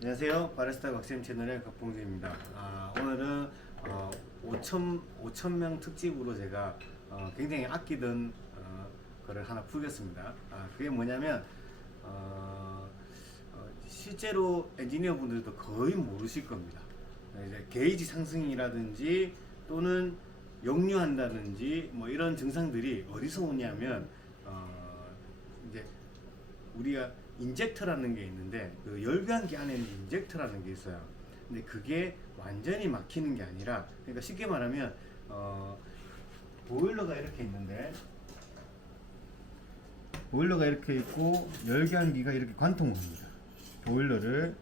안녕하세요. 바리스타 박쌤 채널의 박봉주입니다. 아, 오늘은 어, 5천 5천 명 특집으로 제가 어, 굉장히 아끼던 어, 거를 하나 풀겠습니다. 아, 그게 뭐냐면 어, 어, 실제로 엔지니어 분들도 거의 모르실 겁니다. 이제 게이지 상승이라든지 또는 역류한다든지 뭐 이런 증상들이 어디서 오냐면 어, 이제 우리가 인젝터라는 게 있는데 그 열변기 안에는 인젝터라는 게 있어요. 근데 그게 완전히 막히는 게 아니라 그러니까 쉽게 말하면 어, 보일러가 이렇게 있는데 보일러가 이렇게 있고 열변기가 이렇게 관통을 합니다. 보일러를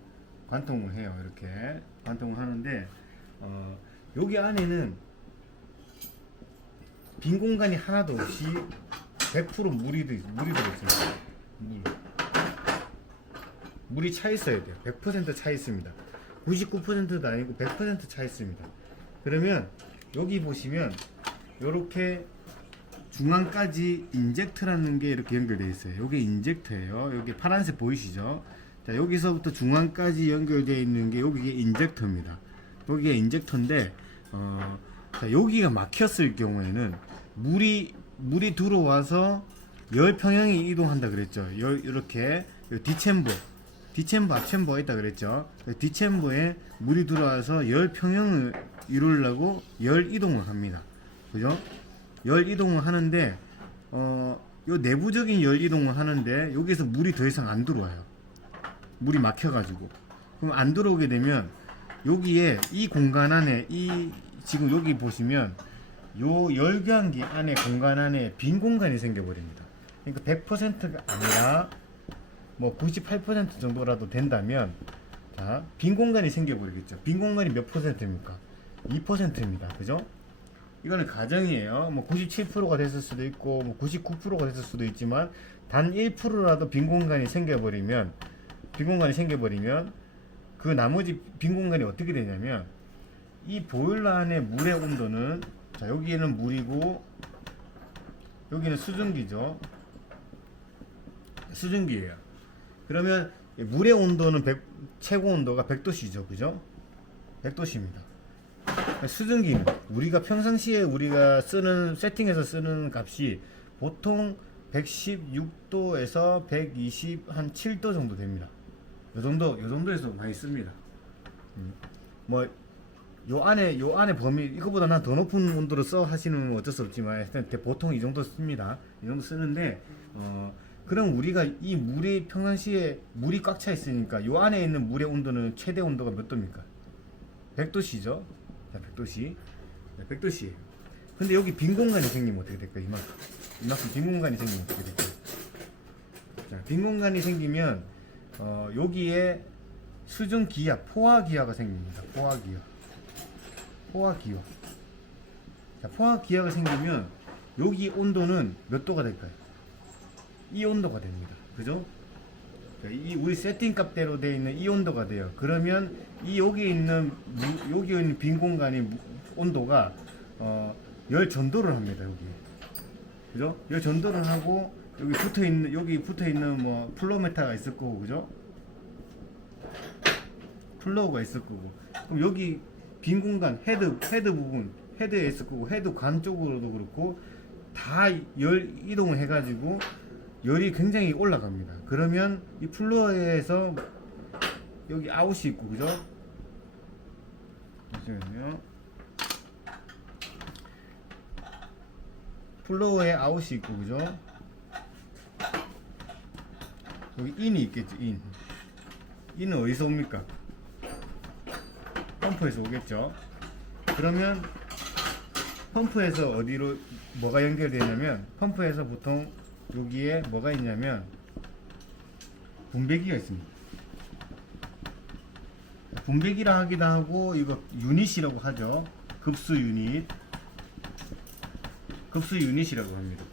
관통을 해요. 이렇게 관통을 하는데 어, 여기 안에는 빈 공간이 하나도 없이 100% 물이 들- 물이 들어있습니다. 물. 물이 차 있어야 돼요. 100%차 있습니다. 99%도 아니고 100%차 있습니다. 그러면 여기 보시면 이렇게 중앙까지 인젝터라는 게 이렇게 연결되어 있어요. 이게 인젝터예요. 여기 파란색 보이시죠? 자, 여기서부터 중앙까지 연결되어 있는 게 여기가 인젝터입니다. 여기가 인젝터인데 어, 자, 여기가 막혔을 경우에는 물이 물이 들어와서 열 평형이 이동한다 그랬죠. 열 이렇게 요 디챔버 디챔버 앞챔버가 있다 그랬죠. 그 디챔버에 물이 들어와서 열 평형을 이루려고 열 이동을 합니다. 그죠? 열 이동을 하는데 어, 요 내부적인 열 이동을 하는데 여기서 물이 더 이상 안 들어와요. 물이 막혀가지고 그럼 안 들어오게 되면 여기에 이 공간 안에 이 지금 여기 보시면 요 열교환기 안에 공간 안에 빈 공간이 생겨버립니다. 그러니까 100%가 아니라 뭐 98% 정도라도 된다면 자, 빈 공간이 생겨버리겠죠. 빈 공간이 몇 퍼센트입니까? 2%입니다. 그죠? 이거는 가정이에요. 뭐 97%가 됐을 수도 있고 뭐 99%가 됐을 수도 있지만 단 1%라도 빈 공간이 생겨버리면 빈 공간이 생겨버리면 그 나머지 빈 공간이 어떻게 되냐면 이 보일러 안에 물의 온도는 자 여기에는 물이고 여기는 수증기죠. 수증기예요. 그러면 이 물의 온도는 100, 최고 온도가 100도씨죠. 그죠? 100도씨입니다. 수증기는 우리가 평상시에 우리가 쓰는 세팅해서 쓰는 값이 보통 116도에서 120 한 7도 정도 됩니다. 요 정도 요 정도에서 많이 씁니다. 음. 뭐요 안에 요 안에 범위 이거보다 난 더 높은 온도로 써 하시는 건 어쩔 수 없지만 보통 이 정도 씁니다. 이 정도 쓰는데 어 그럼 우리가 이 물이 평상시에 물이 꽉 차 있으니까 요 안에 있는 물의 온도는 최대 온도가 몇 도입니까? 100도씨죠. 자, 100도씨. 네, 100도씨예요. 근데 여기 빈 공간이 생기면 어떻게 될까요? 이만큼. 이만큼 빈 공간이 생기면 어떻게 될까요? 자, 빈 공간이 생기면 어, 여기에 수중 기압, 포화 기압가 생깁니다. 포화 기압. 포화 기압. 자, 포화 기압가 생기면 여기 온도는 몇 도가 될까요? 이 온도가 됩니다. 그죠? 자, 이 우리 세팅 값대로 되어 있는 이 온도가 돼요. 그러면 이 여기 있는 무- 여기 있는 빈 공간이 무- 온도가 어, 열 전도를 합니다. 여기. 그죠? 열 전도를 하고 여기 붙어 있는 여기 붙어 있는 뭐 플로메타가 있을 거고 그죠? 플로우가 있을 거고 그럼 여기 빈 공간 헤드 헤드 부분 헤드에 있을 거고 헤드 관 쪽으로도 그렇고 다 열 이동을 해가지고 열이 굉장히 올라갑니다. 그러면 이 플로어에서 여기 아웃이 있고 그죠? 잠시만요. 플로어에 아웃이 있고 그죠? 여기 인이 있겠죠 인. 인은 어디서 옵니까? 펌프에서 오겠죠. 그러면 펌프에서 어디로 뭐가 연결되냐면 펌프에서 보통 여기에 뭐가 있냐면 분배기가 있습니다. 분배기라 하기도 하고 이거 유닛이라고 하죠. 급수 유닛. 급수 유닛이라고 합니다.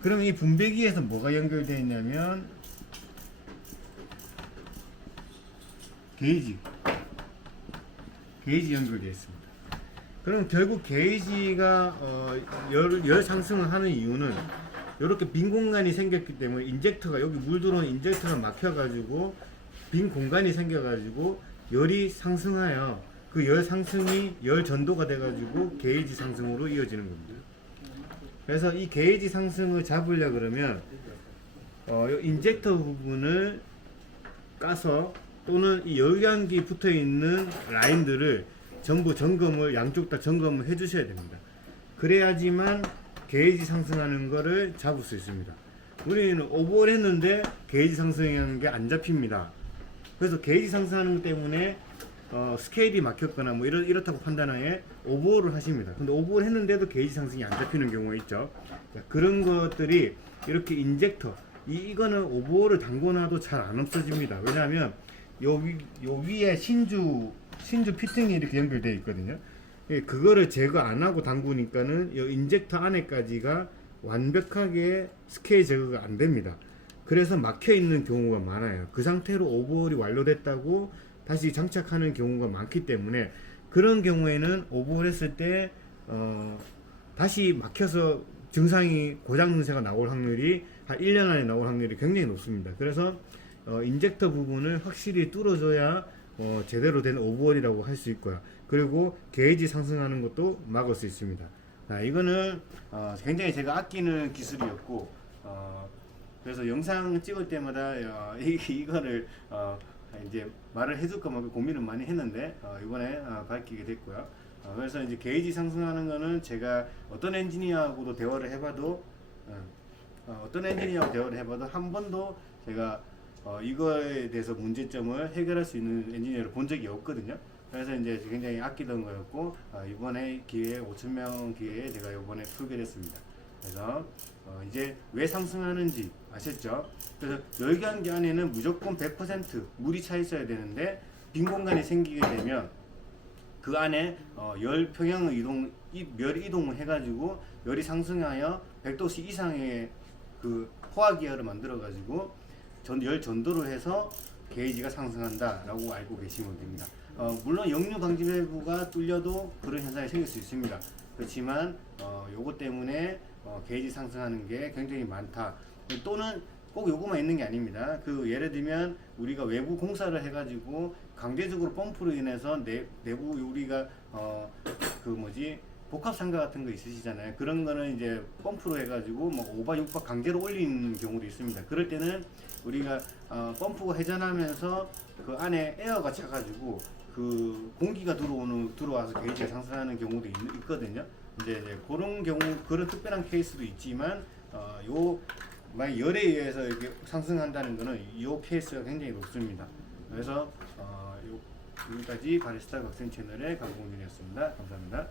그럼 이 분배기에서 뭐가 연결되어 있냐면 게이지. 게이지 연결되어 있습니다. 그럼 결국 게이지가 어, 열, 열 상승을 하는 이유는 이렇게 빈 공간이 생겼기 때문에 인젝터가 여기 물 들어오는 인젝터가 막혀가지고 빈 공간이 생겨가지고 열이 상승하여 그 열 상승이 열 전도가 돼가지고 게이지 상승으로 이어지는 겁니다. 그래서 이 게이지 상승을 잡으려 그러면 어, 요 인젝터 부분을 까서 또는 이 열량기 붙어 있는 라인들을 전부 점검을 양쪽 다 점검을 해 주셔야 됩니다. 그래야지만 게이지 상승하는 거를 잡을 수 있습니다. 우리는 오버를 했는데 게이지 상승하는 게 안 잡힙니다. 그래서 게이지 상승하는 것 때문에 어, 스케일이 막혔거나 뭐 이렇, 이렇다고 판단하에 오버를 하십니다. 근데 오버를 했는데도 게이지 상승이 안 잡히는 경우가 있죠. 자, 그런 것들이 이렇게 인젝터 이, 이거는 오버를 담궈놔도 잘 안 없어집니다. 왜냐하면 요, 위, 요 위에 신주 신주 피팅이 이렇게 연결되어 있거든요. 예, 그거를 제거 안 하고 담그니까는 요 인젝터 안에까지가 완벽하게 스케일 제거가 안 됩니다. 그래서 막혀 있는 경우가 많아요. 그 상태로 오버홀이 완료됐다고 다시 장착하는 경우가 많기 때문에 그런 경우에는 오버홀 했을 때 어, 다시 막혀서 증상이 고장 증세가 나올 확률이 한 1년 안에 나올 확률이 굉장히 높습니다. 그래서 어, 인젝터 부분을 확실히 뚫어줘야 어, 제대로 된 오버홀이라고 할 수 있고요. 그리고 게이지 상승하는 것도 막을 수 있습니다. 아, 이거는 어, 굉장히 제가 아끼는 기술이었고 어, 그래서 영상 찍을 때마다 어, 이, 이거를 어, 이제 말을 해줄까 말까 고민을 많이 했는데 어, 이번에 어, 밝히게 됐고요. 어, 그래서 이제 게이지 상승하는 거는 제가 어떤 엔지니어하고도 대화를 해봐도 어, 어, 어떤 엔지니어하고 대화를 해봐도 한 번도 제가 어, 이거에 대해서 문제점을 해결할 수 있는 엔지니어를 본 적이 없거든요. 그래서 이제 굉장히 아끼던 거였고 어, 이번에 기회에 5천 명 기회에 제가 이번에 풀게 됐습니다. 그래서 어, 이제 왜 상승하는지 아셨죠? 그래서 열기한기 안에는 무조건 100% 물이 차 있어야 되는데 빈 공간이 생기게 되면 그 안에 어, 열 평형의 이동 이, 열 이동을 해가지고 열이 상승하여 100도씨 이상의 그 포화 기압을 만들어 가지고 전, 열 전도를 해서 게이지가 상승한다라고 알고 계시면 됩니다. 어, 물론 역류 방지 밸브가 뚫려도 그런 현상이 생길 수 있습니다. 그렇지만 어, 요거 때문에 어, 게이지 상승하는 게 굉장히 많다. 또는 꼭 요거만 있는 게 아닙니다. 그 예를 들면 우리가 외부 공사를 해가지고 강제적으로 펌프로 인해서 내, 내부 우리가 어, 그 뭐지 복합 상가 같은 거 있으시잖아요. 그런 거는 이제 펌프로 해가지고 뭐 5바 6바 강제로 올리는 경우도 있습니다. 그럴 때는 우리가 어, 펌프가 회전하면서 그 안에 에어가 차가지고 그 공기가 들어오는 들어와서 게이지가 상승하는 경우도 있, 있거든요. 이제, 이제 그런 경우 그런 특별한 케이스도 있지만 어, 요 만약 열에 의해서 이렇게 상승한다는 거는 이 케이스가 굉장히 높습니다. 그래서 어, 요, 지금까지 바리스타 학생 채널의 강공준이었습니다. 감사합니다.